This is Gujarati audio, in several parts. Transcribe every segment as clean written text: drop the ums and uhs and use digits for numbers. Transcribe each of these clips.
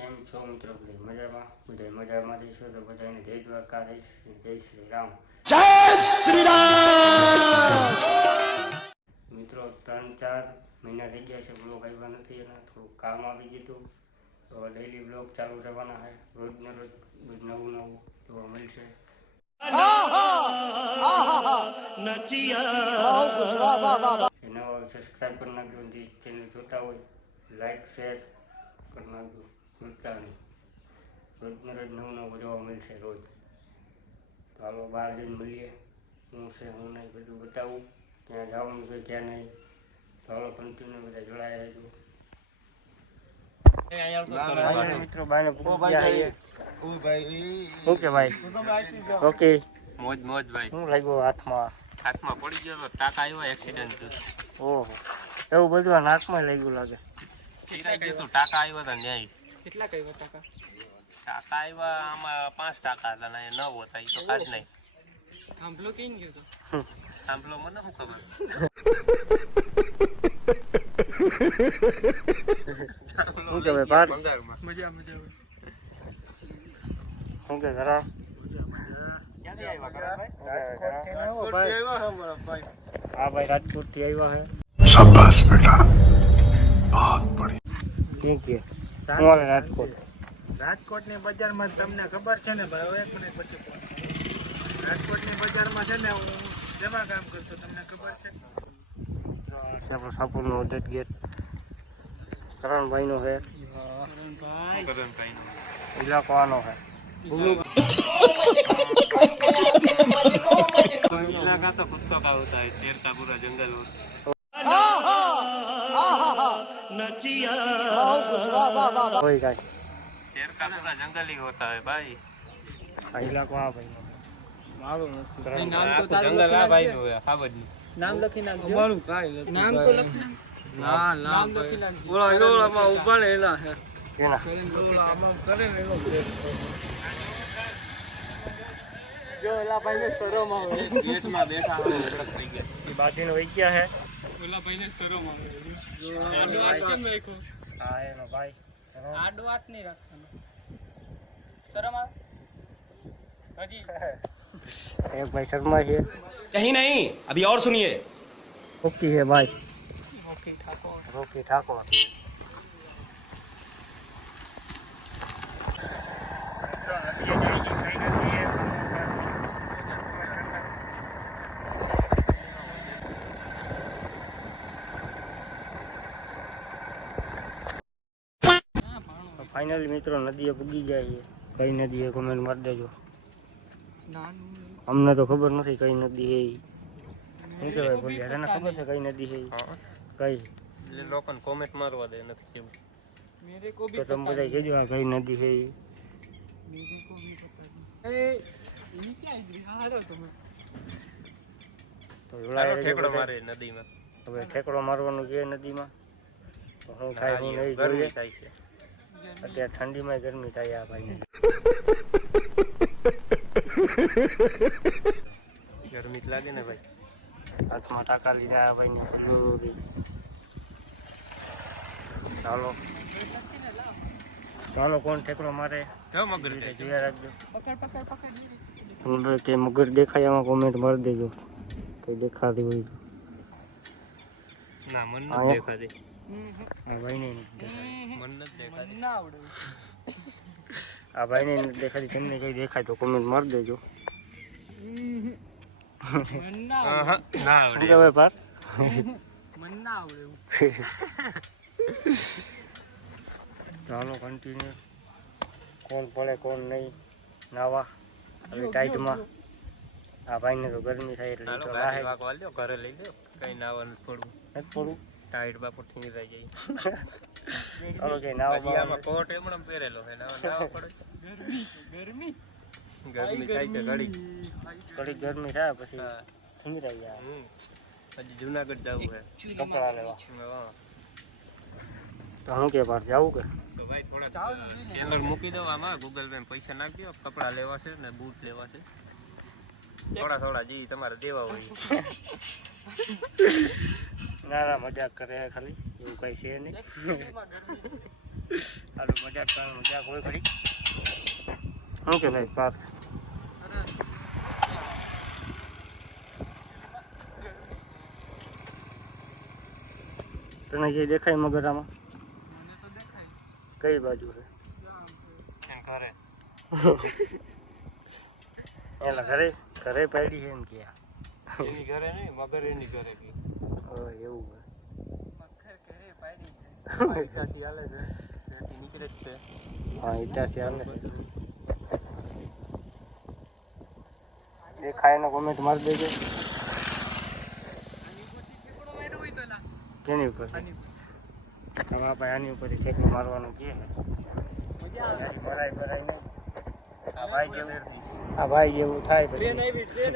કેમ છો મિત્રો? બધા મજામાં રહીશો તો બધાને જય દ્વારકાધીશ, જય શ્રી રામ. જય શ્રી રામ. મિત્રો 3-4 મહિના થઈ ગયા છે બ્લોગ આવ્યા નથી અને થોડું કામ આવી ગયું તો ડેઈલી બ્લોગ ચાલુ રહેવાના છે. રોજને રોજ નવું જોવા મળશે. નવા સબસ્ક્રાઈબ કરી નાખજો, જે ચેનલ જોતા હોય લાઈક શેર કરી નાખજો. ભૂલતા નહીં, રોજને રોજ નવું જોવા મળશે રોજ. તો હાલો બહાર જઈને મળીએ, હું છે હું નહીં બધું બતાવું, ક્યાં જવાનું છે ક્યાં નહીં. તો હાલો કન્ટિન્યુ બધા જોડાયા રહેજો. મિત્રો બાને પૂછી ઓકે ભાઈ ઓકે મોજ મોજ ભાઈ. શું લાગ્યું હાથમાં પડી ગયો તો ટાટા આવ્યો એક્સિડન્ટ. ઓહો એવું બધું આ નાકમાં લાગ્યું લાગે. ટાકા આવ્યો હતા ન્યાય. કેટલા કઈ ટકા ટાકા આવ્યા આમાં 5 ટાકા હતા ને 9 હતા. એ તો કાઢ નહીં. થાંભલો કઈ ગયો તો થાંભલો મને શું ખબર. શું કે ભાઈ પાડ મજા શું કે ઘરા હા ભાઈ રાજકોટ થી આવ્યા છે. શાબાશ બેટા, બહુત બઢિયા. ઠીક છે રાજકોટ રાજકોટની બજારમાં તમને ખબર છે ને ભાઈ? હવે 1 મિનિટ પછી રાજકોટની બજારમાં છે ને હું જેમાં કામ કરતો તમને ખબર છે? આપણો સાપુરનો ઉદ્યોગ ગેટ કરણભાઈનો છે. ઇલાકો આનો છે. इलाका तो कुत्तों का होता है, शेर का पूरा जंगल होता કોઈ કાંઈ है। शेर का पूरा जंगल ही होता है भाई। આ ઇલાકો આ ભાઈ મારું आखું जंगल आ भाई નું है. હા બધી નામ લખી નાખજો. અમારું કાઈ નથી. નામ તો લખી નાખ. નામ લખી નાખજો. ઓલા એલોમાં ઊભા ને એના છે. કેના આમાં કરે ને એનો જો એલા ભાઈને શરમ આવે. ગેટમાં બેઠા હોય ઉભરક થઈ ગયા. એ બાજુનો વહી ગયા છે. ઓલા ભાઈને શરમ આવે. આડો હાથ કેમ રાખ્યો? હા એનો ભાઈ આડો હાથ નહીં રાખવાનો. શરમ આવે હજી. એક ભાઈ શર્મા છે. नहीं नहीं, अभी और सुनिए. ઓકી છે ભાઈ ઓકે ઠાકોર. રોકી ઠાકોર. ફાઇનલી મિત્રો નદીએ પૂગી જાય છે. કઈ નદી એ કોમેન્ટ મારી દેજો. અમને તો ખબર નથી કઈ નદી છે. શું કહેવાય બોલ્યા તને ખબર છે કઈ નદી છે? કઈ એટલે લોકોને કોમેન્ટ મારવા દે નથી કેવું. મેરે કો તો તમે બધા કહેજો આ કઈ નદી છે. मेरे को भी पता नहीं. ये क्या है? हारो तुम. તો જોડાય રહેજો ઠેકડો બધા. મારે નદીમાં. હવે ઠેકડો મારવાનું કે નદીમાં તો શું થાય શું નહીં ગરમી જોઈએ. થાય છે. અત્યારે ઠંડીમાં ગરમી થાય આ ભાઈને. ગરમી જ લાગે ને ભાઈ. હાથમાં ટાંકા લીધા આ ભાઈને જરૂરી. ચાલો ચાલો કોણ ઠેકડો મારે કેવો મગર છે? જોયા રાખજો. पकड़. તમને કે મગર દેખાય એમાં કોમેન્ટ મારી દેજો કઈ દેખાતી હોય તો. ના મન આવો. નથી દેખાતી. આ ભાઈને નથી દેખાતી. મન નથી દેખાતી. ना आवड़े. આ ભાઈને નથી દેખાતી. તમને કઈ દેખાય તો કોમેન્ટ મારી દેજો. मन ना ના શું આવડે. કહેવાય પાર मन ना आवड़े. ચાલો કન્ટિન્યુ. કોણ પડે કોણ નહીં નાવા હવે ટાઈટમાં. આ ભાઈને તો ગરમી થાય એટલે ઈ હાલો તો ગાડી રાહે વાગવા લ્યો, ઘરે લઈ લ્યો. કઈ નાવાનું થોડું નથી થોડું. ટાઈટ બાપુ ઠીંગરાઈ જાય. ચાલો કે નાવા પછી આમાં કોટ એમણે પહેરેલો છે. નાવા પડે. गर्मी. ગરમી થાય છે ઘડી. થોડી ગરમી થાય પછી હા. થીંગરાઈ જાય. હજી જુનાગઢ જવું છે. કપડા લેવા હા. તો હું કે પાર જાવું કે તો ભાઈ થોડા સ્કેનર મૂકી દો આમાં. ગૂગલ પે પૈસા નાખી દો. કપડા લેવા છે ને બૂટ લેવા છે. થોડા જે તમારે દેવા હોય. ના ના મજાક કરે ખાલી એવું કઈ છે નહીં. સારું મજાક કરવાનું મજાક હોય ખરી. શું કે ભાઈ પાર્થ? તને જે દેખાય મગરામાં કઈ બાજુ છે? ઘરે એલા ઘરે ઘરે પાડી છે એમ કે એની ઘરે નહીં, મગર એની ઘરે ગઈ. એવું ત્યાંથી હાલે છે, ત્યાંથી નીકળે જ છે. હા ઈટાથી હાલે દેખાય એનો કોમેન્ટ મારી દેજો. કેની ઉપર? હવે આપણે આની ઉપર ઠેકડો મારવાનું કહે ભરાય ભરાય નહીં. આ ભાઈ જેવું થાય પછી ટ્રેન આવી ટ્રેન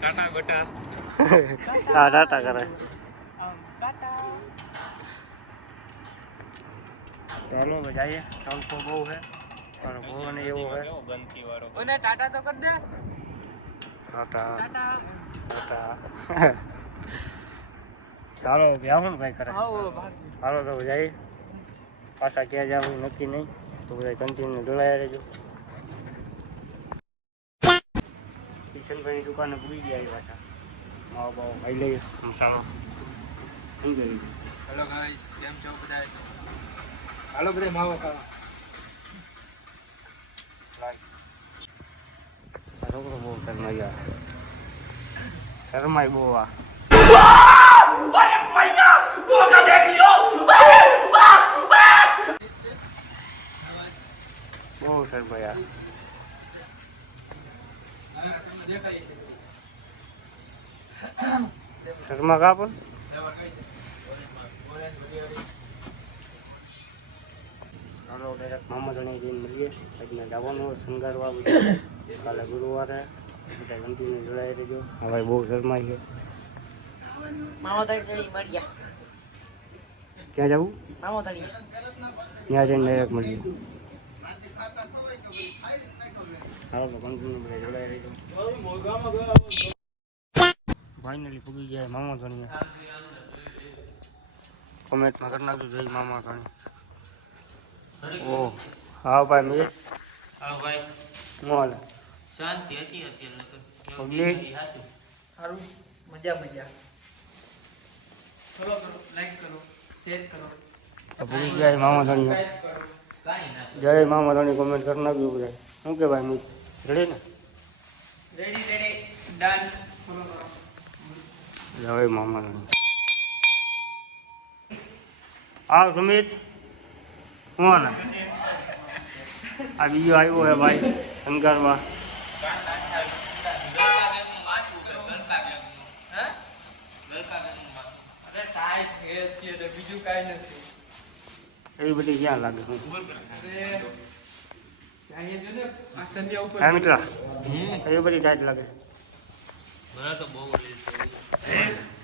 ટાટા બટા હા ટાટા કરે. ચાલો જઈએ. તડકો બહુ છે પણ પવન એવો છે. ગંદકી વાળો ટાટા તો કરી દે. ટાટા ટાટા ચાલો વ્યાવું ને ભાઈ કરે. હાલો તો જઈએ. પાછા ક્યાં જવું નક્કી નહીં તો બધા કન્ટિન્યુ જોડાયા રહેજો. કિશનભાઈની દુકાને પૂરી ગયા પાછા. માવો બાવો ખાઈ લઈએ મસાલો. શું કરી? હેલો ગાઈસ, કેમ છો બધા? હાલો બધા માવો ખાવા. છોકરો બહુ શરમાઈ શરમાઈ બહુ આ બહુ શરમાઈ શર્મા કા પણ ચાલો ડાયરેક્ટ મામાધણી જઈને મળીએ. આજને જવાનું શણગારવા બધું. કાલે ગુરુવારે બધા કન્ટિન્યુ જોડાઈ રહેજો. હવે બહુ શરમાઈ છે. ક્યાં જવું? ત્યાં જઈને ડાયરેક્ટ મળીએ. ચાલો તો કન્ટિન્યુ બધા જોડાઈ રહેજો. ફાઇનલી પૂગી ગયા મામાધણી. કોમેન્ટમાં કરી નાખજો જય મામાધણી. ઓહ હા ભાઈ મેં હા ભાઈ શું હાલે? શાંતિ હતી અત્યારે. પબ્લિક સારું, મજા મજા. ફોલો કરો, લાઈક કરો, શેર કરો, પૂરી ગયા મામાધણી. કાંઈ ના જય મામાધણી કોમેન્ટ કરી નાખજો બધા. શું કે ભાઈ મિત રેડી ને? Ready done. ફોલો કરો. જય મામાધણી. આવ સુમિત શું હાલે? આ બીજો આવ્યો હે ભાઈ શણગારવા. બીજું કાંઈ નથી. એ બધી ક્યાં લાગે? અહીંયા જો ને આ સંધ્યા ઉપર હા મિત્ર એ બધી ટાઈટ લાગે. મને તો બહુ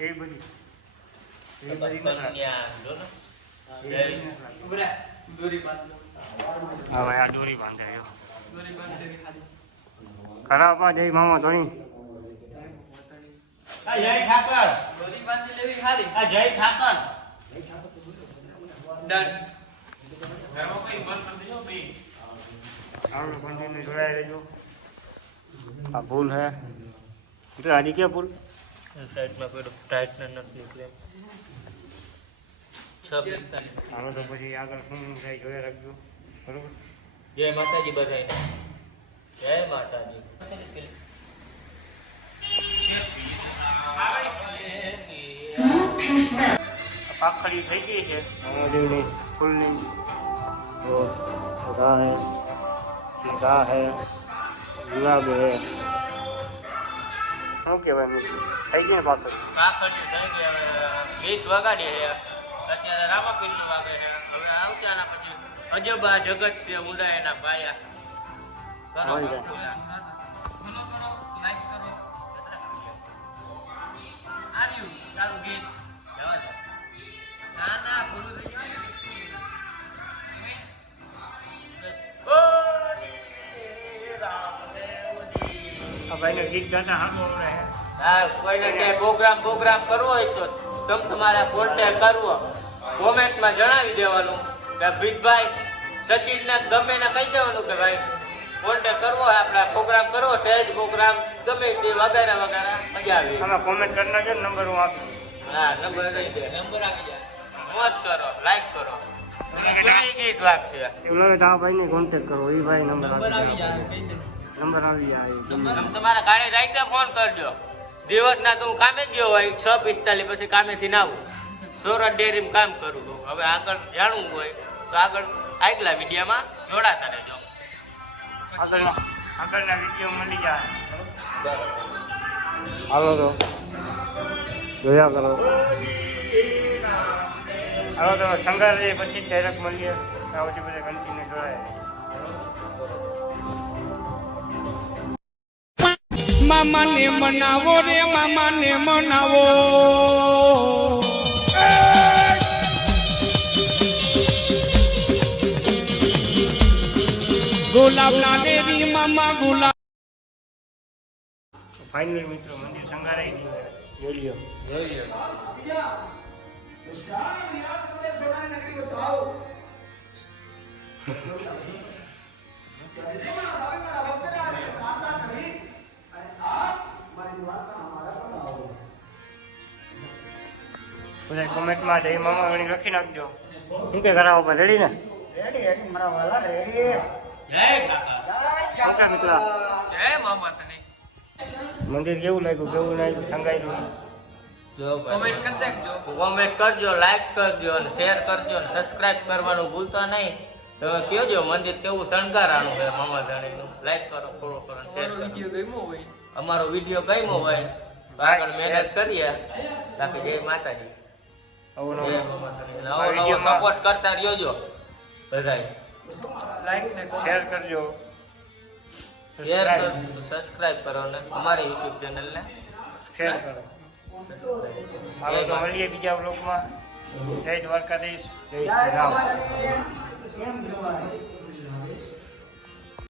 એ બધી ઉભરા દોરી બાંધો. હા ભાઈ આ દોરી બાંધે જો દોરી બાંધેલી ખાલી. ખરાબ જય મામાધણી. જય ઠાકર. દોરી બાંધી લેવી ખાલી. આ જય ઠાકર. ડન. આપણે કન્ટિન્યુ જોડાઈ રહેજો. આ ભૂલ હે મિત્ર. આજે ક્યાં ભૂલ? સાઈડમાં પેલો ટાઈટ નથી નીકળે. 6:45. હાલો તો પછી આગળ શું થાય જોયા રાખજો. બરોબર. જય માતાજી બધાને. જય માતાજી. પાખડી થઈ ગઈ છે મહાદેવની ફૂલની. તો ઘા હે ઘા હે ગુલાબ હે. શું કહેવાય મિત્રો? થઈ ગઈ ને પાખડી? કાકડીઓ થઈ ગયા. ગીત વગાડીએ છે. અત્યારે રામાપીરનું વાગે છે. હવે આવશે આના પછી અજબા જગત છે ઊંડા એના પાયા. કરો હોય છે. ફોલો કરો, લાઈક કરો. આર્યું તારું ગીત જવા દો. ના ના પૂરું થઈ ગયું. ભાઈને ગીત ગાતા સાંભળવું રહે. હા, કોઈને ક્યાંય પ્રોગ્રામ કરવો હોય તો તમારે કોન્ટેક્ટ કરવો. કોમેન્ટમાં જણાવી દેવાનું કે ભીતભાઈ સચિનને ગમે ને કહી દેવાનું કે ભાઈ કોન્ટેક્ટ કરવો, આપણે પ્રોગ્રામ કરવો, સ્ટેજ પ્રોગ્રામ ગમે તે વગેરે મજા આવી. તમે કોમેન્ટ કરી નાખજો ને, નંબર હું આપું. હા, નંબર દઈ દે, નંબર આપી દે. મોજ કરો, લાઈક કરો. ગીત વાગશે. એવું લાગે તો આ ભાઈને કોન્ટેક્ટ કરો, એ ભાઈ નંબર આપી જાય. નંબર આવી જાય. તમે તમારા ગાડી રાખીને ફોન કરજો. દિવસના તો હું કામે જ ગયો હોય 6:45 પછી કામેથી ના આવું. સોરઠ ડેરીમાં કામ કરું છું. હવે આગળ જાણવું હોય તો આગલા વિડીયોમાં જોડાતા રહેજો. આગળના વિડીયો મળી જાય. હાલો તો જોયા કરો. હાલો તો સંઘાર જઈએ પછી ડાયરેક્ટ મળીએ. આવતી બધે કન્ટિન્યુ જોડાય. મામાને મનાવો રે, મામાને મનાવો. ગુલાબના દેવી મામા ગુલાબ. ફાઇનલી મિત્રો મંદિર સંઘારાઈ ગયું. જોઈ લ્યો. બધા કોમેન્ટમાં જય મામા ગણી લખી નાખજો. શું કે કરાવો પણ રેડી ને? જય કાકા. ઓકે મિત્ર, જય મામા તને. મંદિર કેવું લાગ્યું, કેવું લાગ્યું, સંઘાઈ કોમેન્ટ કરજો, લાઈક કરજો અને શેર કરજો અને સબસ્ક્રાઇબ કરવાનું ભૂલતા નહીં. તો કહેજો મંદિર કેવું શણગારાનું છે મામા ધણીનું. લાઈક કરો, ફોલો કરો, શેર કરો. અમારો વિડીયો ગમ્યો હોય તો આગળ મહેનત કરીએ. બાકી જય માતાજી. જય મામા ધણી. નવો સપોર્ટ કરતા રહેજો બધાય. શેર કરજો, શેર કરો, સબસ્ક્રાઇબ કરો અને અમારી યુટ્યુબ ચેનલને શેર કરો. હવે તો મળીએ બીજા બ્લોગમાં. જય દ્વારકાધીશ, જય શ્રી રામ.